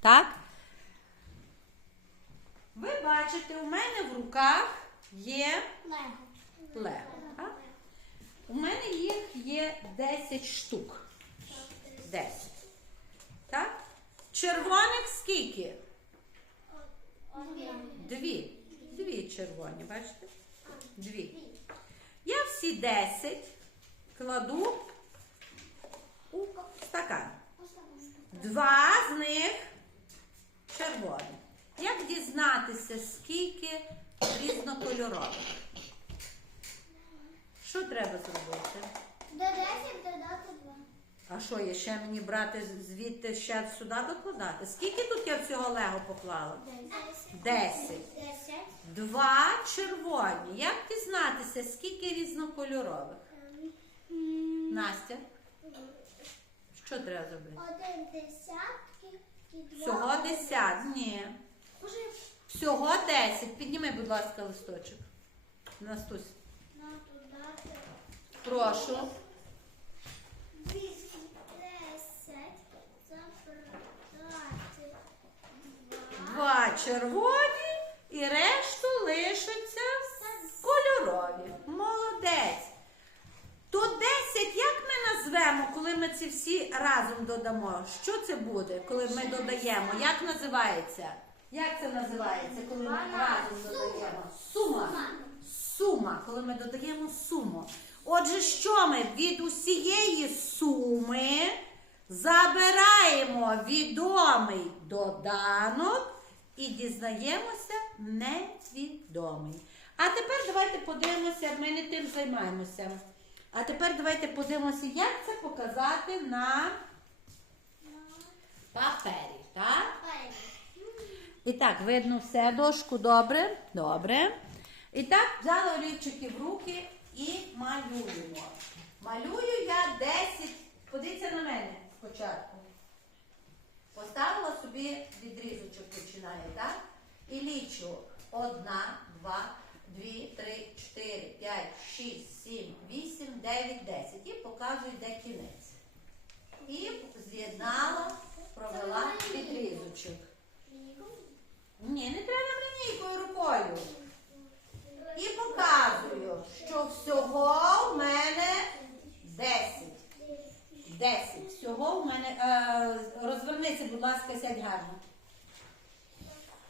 Так? Ви бачите, у мене в руках є Лего. Так? У мене їх є 10 штук. 10. Так? Червоних скільки? Дві. Дві червоні, бачите? Дві. Я всі 10 кладу у стакан. Два з них червоні. Як дізнатися, скільки різнокольорових? Що треба зробити? До 10 додати 2. А що, є ще мені брати звідти ще сюди докладати? Скільки тут я всього лего поклала? 10. Десять. Два червоні. Як дізнатися, скільки різнокольорових? Настя, що треба зробити? Один десятки. Всього десять. Ні. Всього десять. Підніми, будь ласка, листочок. Настусь. Прошу. Вісім, десять, забрати два. Два червоні і решту лишаться кольорові. Молодець. То 10 як назвемо, коли ми ці всі разом додамо? Що це буде, коли ми додаємо? Як називається? Як це називається, коли ми разом додаємо? Сума. Сума, коли ми додаємо суму. Отже, що ми від усієї суми забираємо відомий доданок і дізнаємося невідомий. А тепер давайте подивимося, ми не тим займаємося. А тепер давайте подивимося, як це показати на папері. Так? І так, видно все, дошку добре. Добре. І так, взяла олівчики в руки і малюємо. Малюю я 10. Подивіться на мене спочатку. Поставила собі відрізочок, починає, так? І лічу. Одна, два, дві, три, чотири, п'ять, шість, сім, вісім, дев'ять, десять. І показую, де кінець. І з'єднала, провела відрізочок. Ні, не треба лінійкою рукою. І показую, що всього в мене 10. 10. Всього в мене. Е, розвернися, будь ласка, сядь гарно.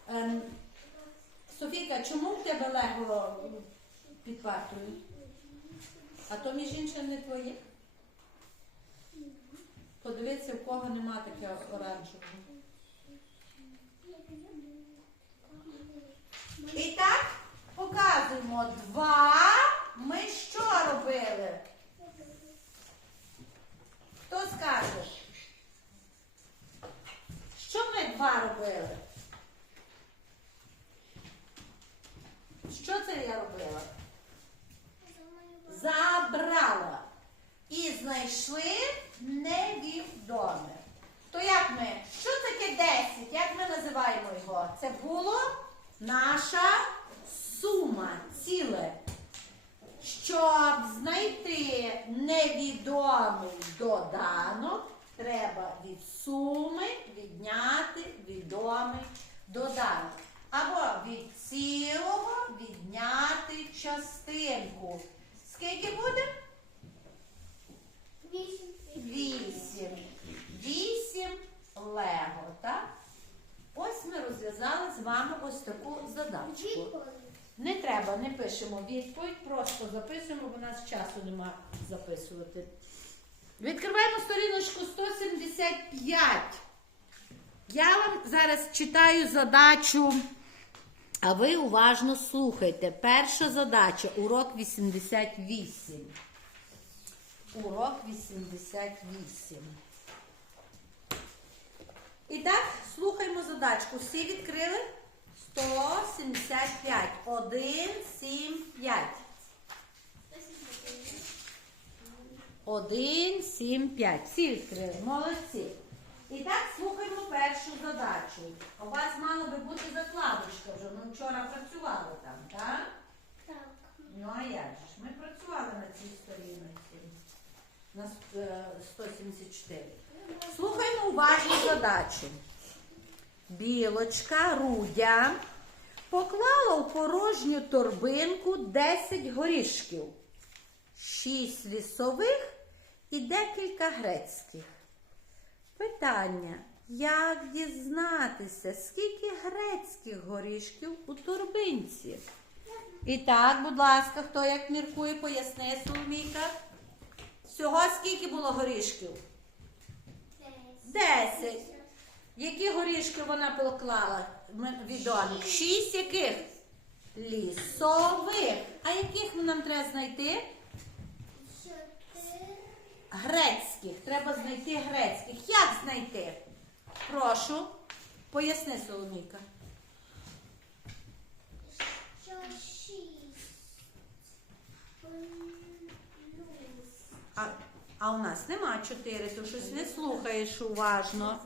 Ем, Софійка, чому в тебе під партою? А то між іншим не твоє? Подивіться, у кого нема таке оранжевого. І так, показуємо. Два. Ми що робили? Хто скаже? Що ми два робили? Що це я робила? Забрала. І знайшли невідоме. То як ми? Що таке 10? Як ми називаємо його? Це було наша сума ціле. Щоб знайти невідомий доданок, треба від суми відняти відомий доданок. Або від цілого відняти частинку. Скільки буде? Вісім. Вісім. Вісім лего, так? Ось ми розв'язали з вами ось таку задачку. Відповідь. Не треба, не пишемо відповідь, просто записуємо, бо нас часу нема записувати. Відкриваємо сторіночку 175. Я вам зараз читаю задачу, а ви уважно слухайте. Перша задача урок 88. Урок 88. І так, слухаймо задачку. Всі відкрили? 175. 1, 7, 5. 1, 7, 5. Всі відкрили. Молодці. І так, слухаймо першу задачу. У вас мала би бути закладочка вже. Ми вчора працювали там, так? Так. Ну а як ж? Ми працювали на цій сторінці. На е, 174. Слухаймо уважно задачу. білочка Рудя поклала у порожню торбинку 10 горішків, 6 лісових і декілька грецьких. Питання: як дізнатися, скільки грецьких горішків у торбинці? І так, будь ласка, хто як міркує, поясни, Соломійка. Всього скільки було горішків? Десять. Які горішки вона поклала? Відомі. Шість яких? Лісових. А яких нам треба знайти? Грецьких. Треба знайти грецьких. Як знайти? Прошу. Поясни, Соломійка. Що шість. А, а у нас нема чотири, то щось не слухаєш уважно.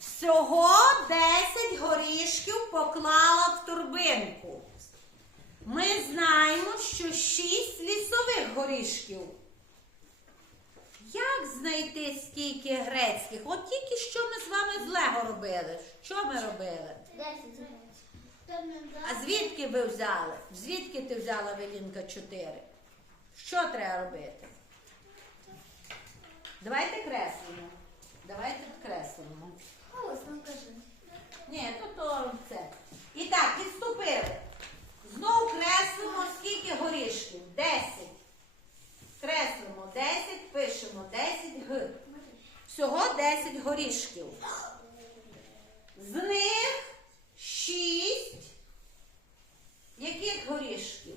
Всього 10 горішків поклала в турбинку. Ми знаємо, що 6 лісових горішків. Як знайти скільки грецьких? От тільки що ми з вами з Лего робили. Що ми робили? Десять. А звідки ви взяли? Звідки ти взяла Велінка 4? Що треба робити? Давайте креслимо. Давайте креслимо. Ось нам кажи. Ні, то то це. І так, відступили. Знову креслимо скільки горішків? 10. Креслимо 10, пишемо 10 г. Всього 10 горішків. З них 6 яких горішків?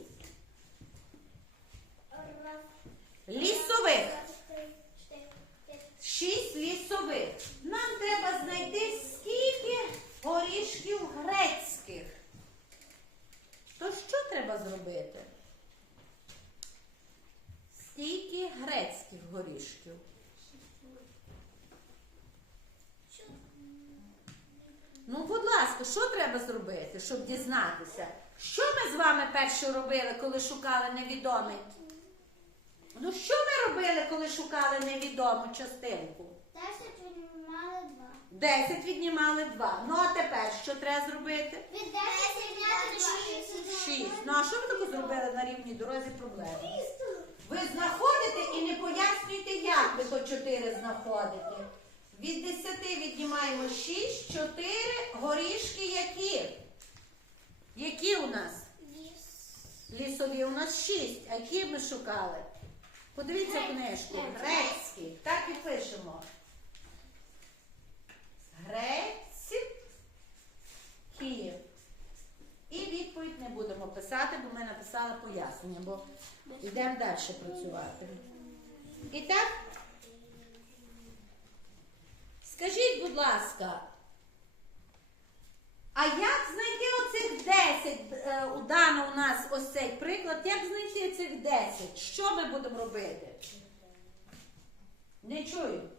Раз, Лісових. два, три, чотири, п'ять. 6 лісових. Нам треба знайти скільки горішків грецьких. То що треба зробити? Скільки грецьких горішків? Ну, будь ласка, що треба зробити, щоб дізнатися? Що ми з вами перше робили, коли шукали невідомий? Ну, що ми робили, коли шукали невідому частинку? Десять віднімали два. 10 віднімали 2. Ну, а тепер що треба зробити? Від десять відняти шість. 6. Ну, а що ви таке зробили на рівній дорозі проблеми? Ви знаходите і не пояснюєте, як ви то 4 знаходите. Від 10 віднімаємо 6, 4 горішки які? Які у нас? Ліс. Лісові у нас 6. А які ми шукали? Подивіться книжку. Грецькі. Так і пишемо. Грецькі. І відповідь не будемо писати, бо ми написали пояснення, бо йдемо далі працювати. І так, скажіть, будь ласка, а як знайти оцих 10? Е, У дано у нас ось цей приклад. Як знайти цих 10? Що ми будемо робити? Не чую.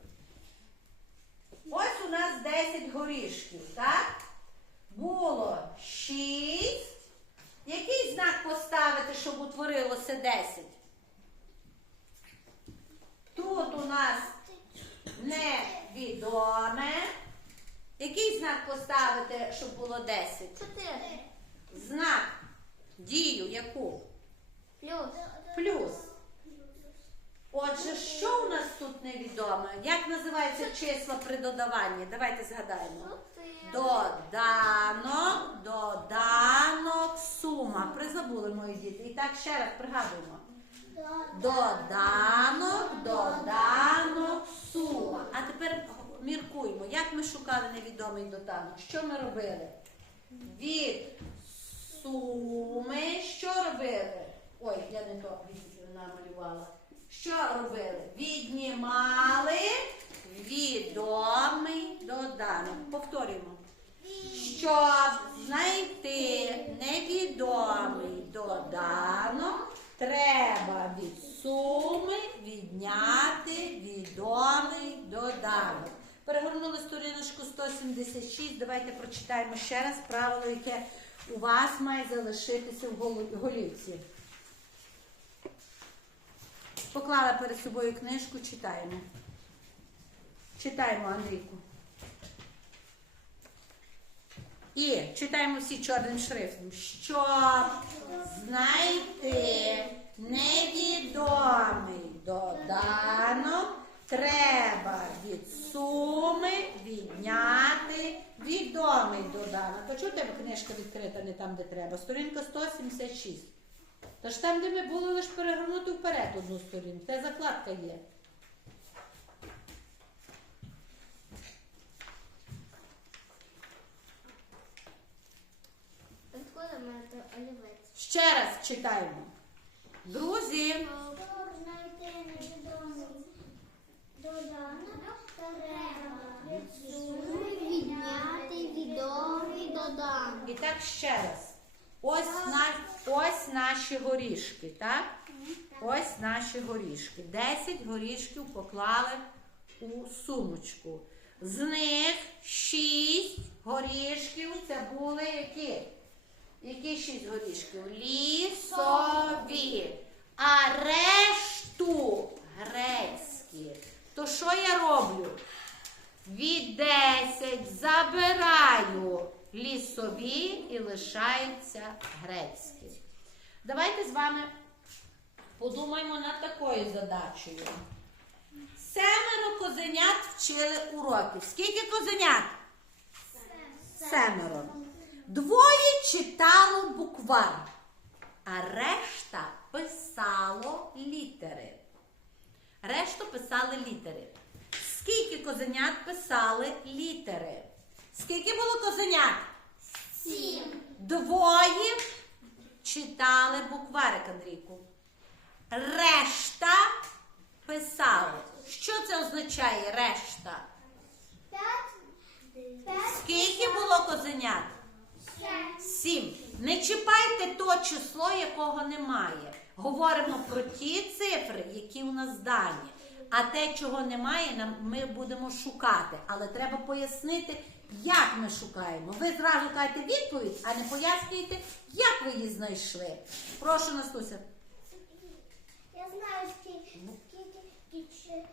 Ось у нас 10 горішків, так? Було 6. Який знак поставити, щоб утворилося 10? Тут у нас невідоме. Який знак поставити, щоб було 10? Чотири. Знак. Дію яку? Плюс. Плюс. Отже, що у нас тут невідоме? Як називаються числа при додаванні? Давайте згадаємо. Доданок, доданок, сума. Призабули мої діти. І так ще раз пригадуємо. Доданок, доданок, сума. А тепер міркуємо, як ми шукали невідомий доданок. Що ми робили? Від суми що робили? Ой, я не то намалювала. Що робили? Віднімали відомий доданок. Повторюємо. Щоб знайти невідомий доданок, треба від суми відняти відомий доданок. Перегорнули сторіночку 176. Давайте прочитаємо ще раз правило, яке у вас має залишитися в голівці. Поклала перед собою книжку, читаємо. Читаємо, Андрійку. І читаємо всі чорним шрифтом. Щоб знайти невідомий доданок, треба від суми відняти відомий доданок. А чого у тебе книжка відкрита не там, де треба? Сторінка 176. Тож там, де ми були, лише перегорнути вперед одну сторінку. Де закладка є. Ще раз читаємо. Друзі, і так ще раз. Ось, на, ось наші горішки, так? Ось наші горішки. 10 горішків поклали у сумочку. З них 6 горішків це були які? Які 6 горішків? Лісові. А решту грецькі. То що я роблю? Від 10 забираю лісові і лишаються грецькі. Давайте з вами подумаємо над такою задачею. Семеро козенят вчили уроків. Скільки козенят? Семеро. Двоє читало буквар, а решта писало літери. Решту писали літери. Скільки козенят писали літери? Скільки було козенят? Сім. Двоє читали букварик, Андрійку. Решта писали. Що це означає решта? Скільки було козенят? Сім. Не чіпайте то число, якого немає. Говоримо про ті цифри, які у нас дані. А те, чого немає, нам ми будемо шукати. Але треба пояснити, як ми шукаємо. Ви зразу кажете відповідь, а не пояснюєте, як ви її знайшли. Прошу, Настуся. Я знаю, скільки скільки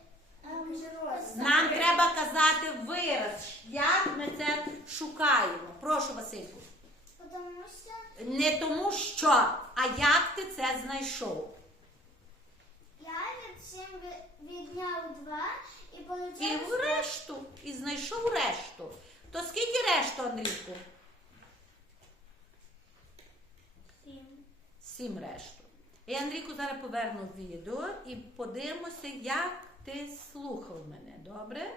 Нам треба казати вираз, як ми це шукаємо. Прошу, Васильку. Не тому що, а як ти це знайшов. я від сім відняв два і І в решту, і знайшов решту. То скільки решту, Андрійку? сім. Сім решту. І Андрійку зараз поверну відео і подивимося, як ти слухав мене. Добре?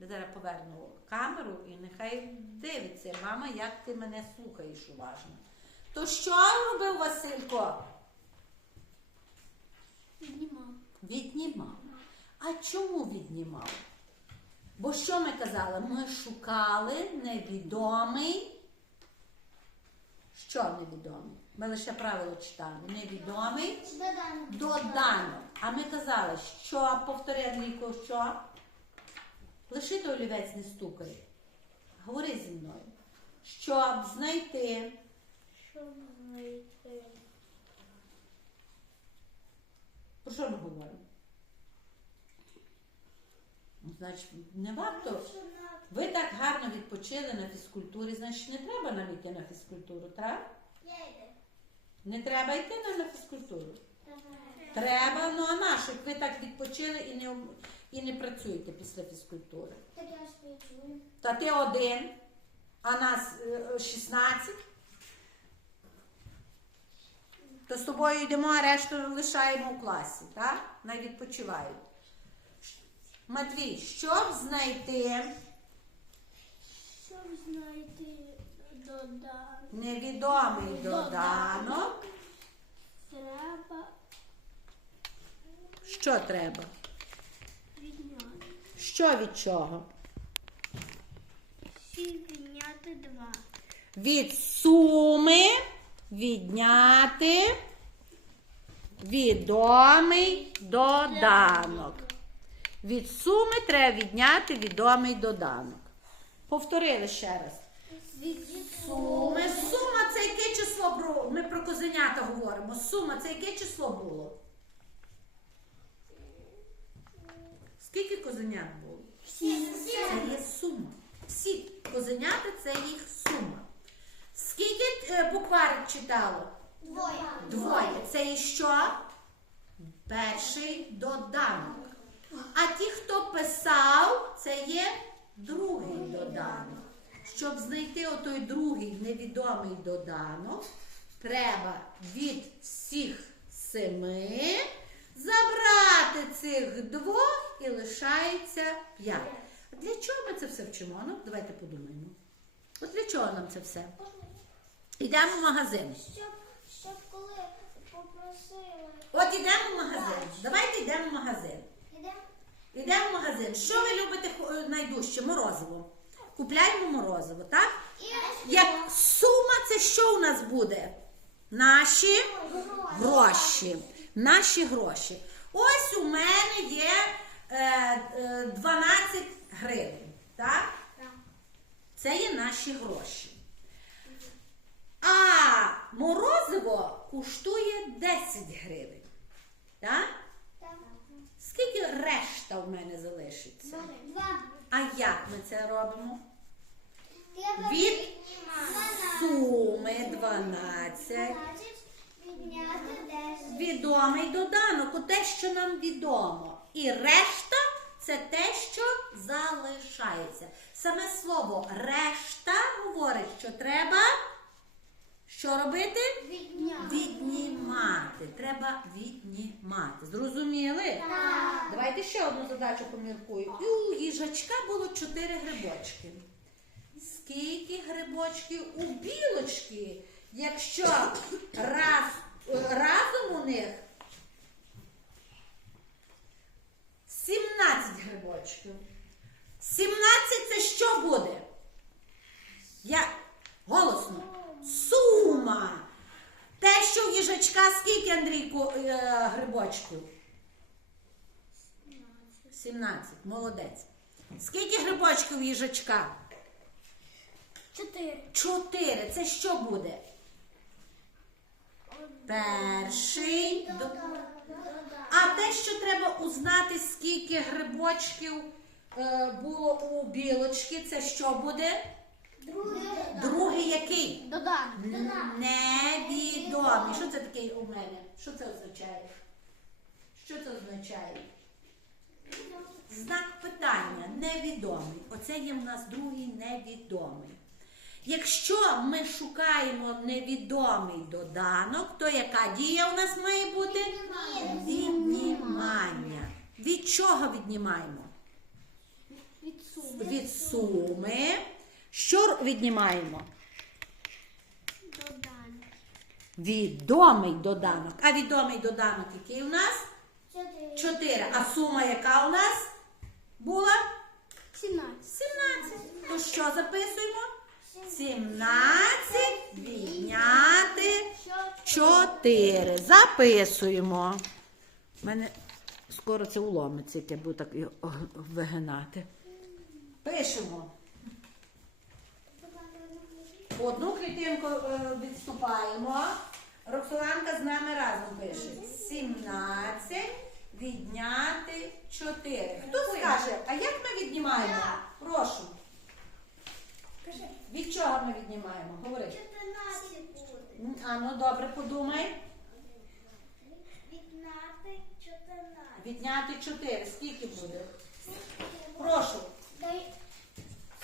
Я зараз поверну камеру і нехай дивиться мама, як ти мене слухаєш уважно. То що робив Василько? Віднімав. Віднімав. А чому віднімав? Бо що ми казали? Ми шукали невідомий. Що невідомий? Ми лише правило читали. Невідомий Доданок. доданок. А ми казали, що повтори Андрійко, що? Лиши той олівець не стукай. Говори зі мною. Щоб знайти Щоб знайти. Про що ми говоримо? Ну, Значить, не варто. Ви так гарно відпочили на фізкультурі, значить не треба нам йти на фізкультуру, так? Не треба йти нам на фізкультуру. Треба, ну а нащо? Ви так відпочили і не, і не працюєте після фізкультури. Так я ж працюю. Та ти один, а нас е, 16. То з тобою йдемо, а решту лишаємо в класі, так? Най відпочивають. Матвій, щоб знайти Щоб знайти доданок. невідомий доданок, Треба що треба? Що від чого? Відняти два. Від суми відняти відомий доданок. Від суми треба відняти відомий доданок. Повторили ще раз. Від Суми. Сума це яке число було? Ми про козенята говоримо. Сума це яке число було? Скільки козенят було? Сума. Всі козенята це їх сума. Скільки е, букварик читало? Двоє. Двоє. Це є що? Перший доданок. А ті, хто писав, це є другий доданок. Щоб знайти отой другий невідомий доданок, треба від всіх семи забрати цих двох і лишається п'ять. Для чого ми це все вчимо? Ну, давайте подумаємо. От для чого нам це все? Йдемо в магазин. Щоб, щоб коли попросили. От йдемо в магазин. Давайте йдемо в магазин. Йдемо в магазин. Що ви любите хо- найдужче? Морозиво. Купляємо морозиво, так? І Як сума, це що у нас буде? Наші гроші. Наші гроші. Ось у мене є е, е, 12 гривень. Так? Це є наші гроші. А морозиво коштує 10 гривень. Так? Так. Скільки решта в мене залишиться? Два. А як ми це робимо? Від суми 12. 12 відняти 10. Відомий доданок, те, що нам відомо. І решта це те, що залишається. Саме слово решта говорить, що треба що робити? Відняти. Віднімати. Треба віднімати. Зрозуміли? Так. Давайте ще одну задачу поміркуємо. І у їжачка було чотири грибочки. Скільки грибочків у білочки, якщо раз, разом у них 17 грибочків. 17 це що буде? Я голосно. Сума. Те, що у їжачка скільки, Андрійку, е, грибочків? 17. Молодець. Скільки грибочків у їжачка? Чотири. Чотири. Це що буде? Перший. до- А те, що треба узнати, скільки грибочків е, було у білочки, це що буде? Другий. Другий який? Додан. Невідомий. Що це таке у мене? Що це означає? Що це означає? Знак питання невідомий. Оце є в нас другий невідомий. Якщо ми шукаємо невідомий доданок, то яка дія у нас має бути? Віднімання. Від чого віднімаємо? Від суми. Від суми. Що віднімаємо? Додан. Відомий доданок. А відомий доданок який у нас? Чотири. 4. А сума яка у нас була? Сімнадцять. 17. То що записуємо? 17 відняти 4. Записуємо. У мене скоро це уломиться, як я буду так його вигинати. Пишемо. Одну клітинку е, відступаємо. Роксоланка з нами разом пише. 17 відняти 4. Хто скаже, а як ми віднімаємо? Прошу. Від чого ми віднімаємо? Говори. Чотирнадцять буде. М, А ну добре, подумай. Відняти чотирнадцять. Відняти 4. Скільки буде? Прошу. Дай-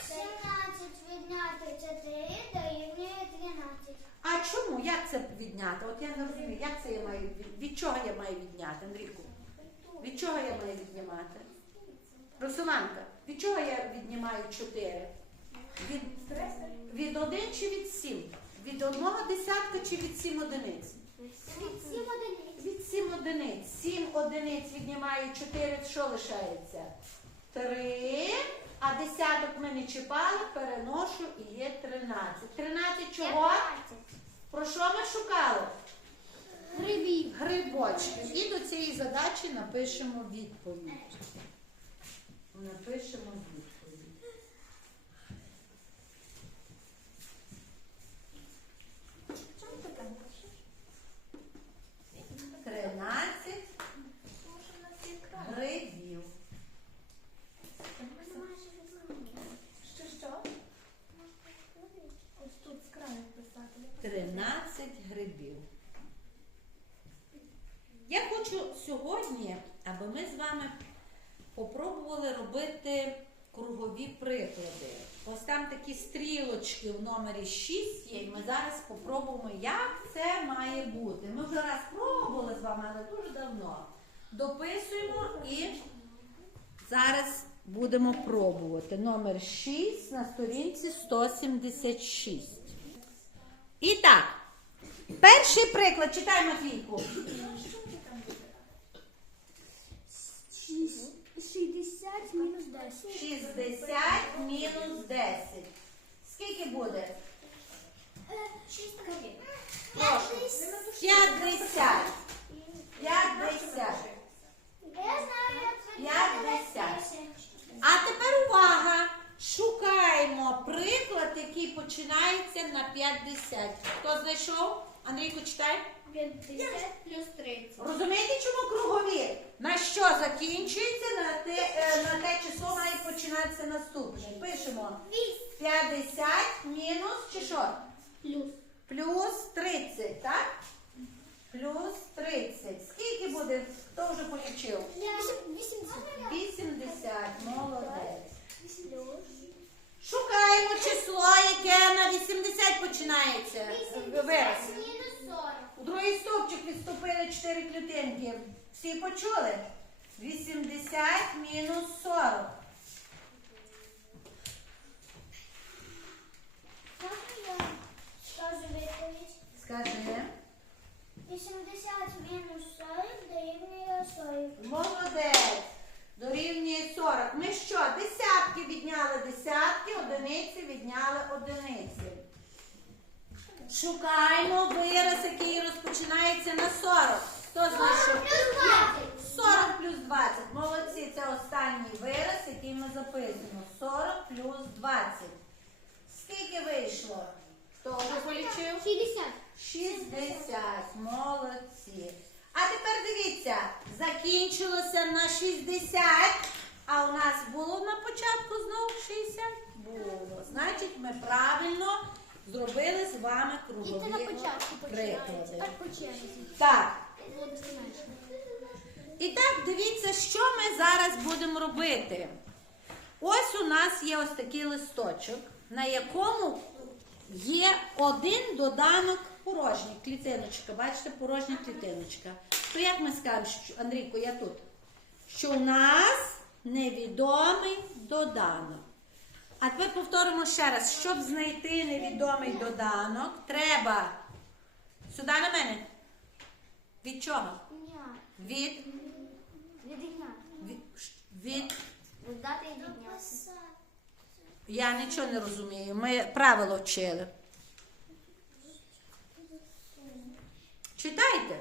Сімнадцять відняти чотири дорівнює тринадцять. А чому? Як це відняти? От я не розумію, як це я маю від, від чого я маю відняти, Андрійку? Від чого я маю віднімати? Росоланка, від чого я віднімаю 4? Від, від 1 чи від 7? Від одного десятка чи від 7 одиниць? Сім одиниць. Від 7 одиниць. 7 одиниць віднімаю 4, що лишається? 3. А десяток ми не чіпали, переношу і є 13. 13 чого? Про що ми шукали? Гривів. Грибочки. І до цієї задачі напишемо відповідь. Напишемо відповідь. Satanás? В номері 6 є, і ми зараз спробуємо, як це має бути. Ми вже раз пробували з вами, але дуже давно. Дописуємо і зараз будемо пробувати. Номер 6 на сторінці 176. І так, перший приклад, читай Матвійку. 60 мінус 10. 60 мінус 10. Скільки буде? 6. Прошу. 50. 50. Я знаю, як П'ятдесят. А тепер увага! Шукаємо приклад, який починається на 50. Хто знайшов? Андрійко, читай. 50 плюс 30. Розумієте, чому кругові? На що закінчується, на те, е, на те число має починатися наступне. Пишемо 50 мінус чи що? Плюс. Плюс 30, так? Плюс 30. Скільки буде? Хто вже полічив? 80. 80. Молодець. Шукаємо число, яке на 80 починається. Вираз. Мінус 40. У другий стовпчик відступили 4 клітинки. Всі почули? 80 мінус 40. Можна відповідь? Скажи. 80 мінус 40 дорівнює 40. Молодець. Дорівнює 40. Ми що? Десятки відняли десятки, одиниці відняли одиниці. Шукаємо вираз, який розпочинається на 40. Хто знайшов? Плюс 20. 40 плюс 20. Молодці, це останній вираз, який ми записуємо. 40 плюс 20. Скільки вийшло? Хто вже полічив? 60. 60. Молодці. А тепер дивіться, закінчилося на 60, а у нас було на початку знову 60? Було. Значить, ми правильно зробили з вами І кругові це на початку приклади. Так. І так, дивіться, що ми зараз будемо робити. Ось у нас є ось такий листочок, на якому є один доданок порожній, клітиночка. Бачите, порожня клітиночка. То як ми скажемо, що, Андрійко, я тут, що у нас невідомий доданок. А тепер повторимо ще раз, щоб знайти невідомий доданок, треба сюди на мене. Від чого? Від від, від Додати і відняти. я нічого не розумію. Ми правило вчили. Читайте.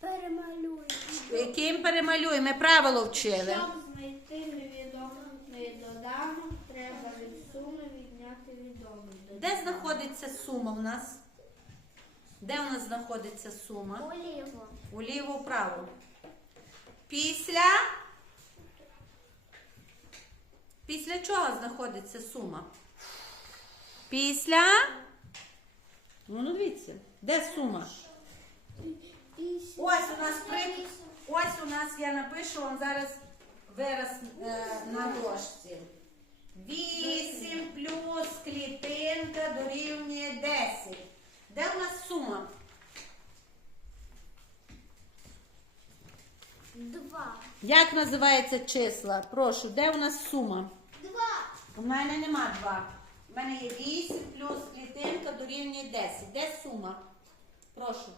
Перемалюй. Яким перемалюємо? Ми правило вчили. Щоб знайти невідомий доданок, треба від суми відняти відомий. Де знаходиться сума в нас? Де у нас знаходиться сума? Уліво. Уліво вправо. Після. Після чого знаходиться сума? Після. Ну, ну дивіться, де сума? Ось у нас при... Ось у нас я напишу вам зараз вираз е, на дошці. 8 плюс клітинка дорівнює 10. Де у нас сума? Два. Як називаються числа? Прошу, де у нас сума? Два. У мене нема 2. У мене є 8 плюс клітинка дорівнює 10. Де сума? Прошу.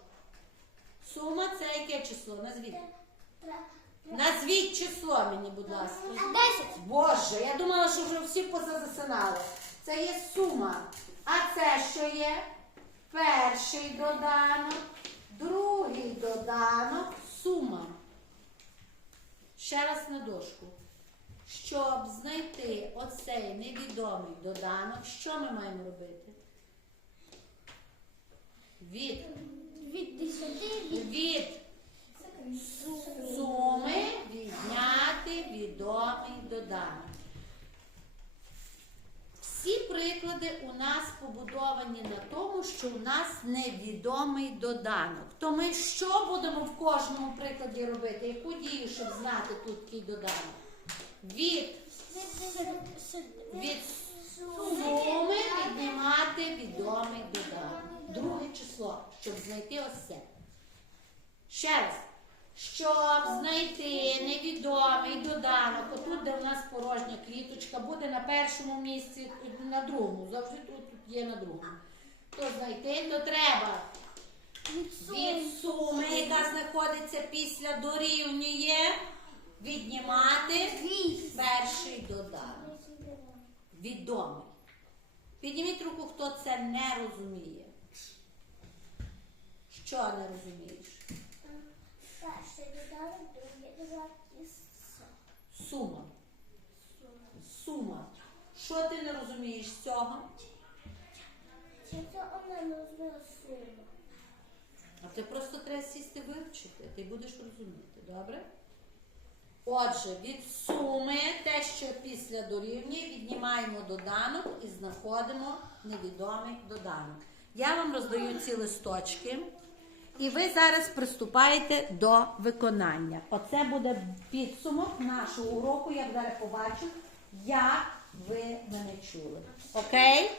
Сума це яке число? Назвіть. Назвіть число мені, будь ласка. Десять. Боже, я думала, що вже всі позасинали. Це є сума. А це що є? Перший доданок, другий доданок, сума. Ще раз на дошку. Щоб знайти оцей невідомий доданок, що ми маємо робити? Від, Від десяти від від суми відняти відомий доданок. Всі приклади у нас побудовані на тому, що у нас невідомий доданок. То ми що будемо в кожному прикладі робити? Яку дію, щоб знати тут який доданок? від, від суми віднімати відомий доданок. Друге число, щоб знайти ось це. Ще раз. Щоб знайти невідомий доданок, отут, де в нас порожня кліточка, буде на першому місці, на другому. Завжди тут, тут є на другому. То знайти, то треба від суми, яка знаходиться після дорівнює, віднімати перший доданок. Відомий. Підніміть руку, хто це не розуміє. Що не розумієш? Перший доданок, другий доданок і Сума. Сума. Що ти не розумієш з цього? Чи це вона нужна сума? А ти просто треба сісти вивчити, ти будеш розуміти, добре? Отже, від суми, те, що після дорівнює, віднімаємо доданок і знаходимо невідомий доданок. Я вам роздаю ці листочки, і ви зараз приступаєте до виконання. Оце буде підсумок нашого уроку, Я зараз побачу, як ви мене чули. Окей?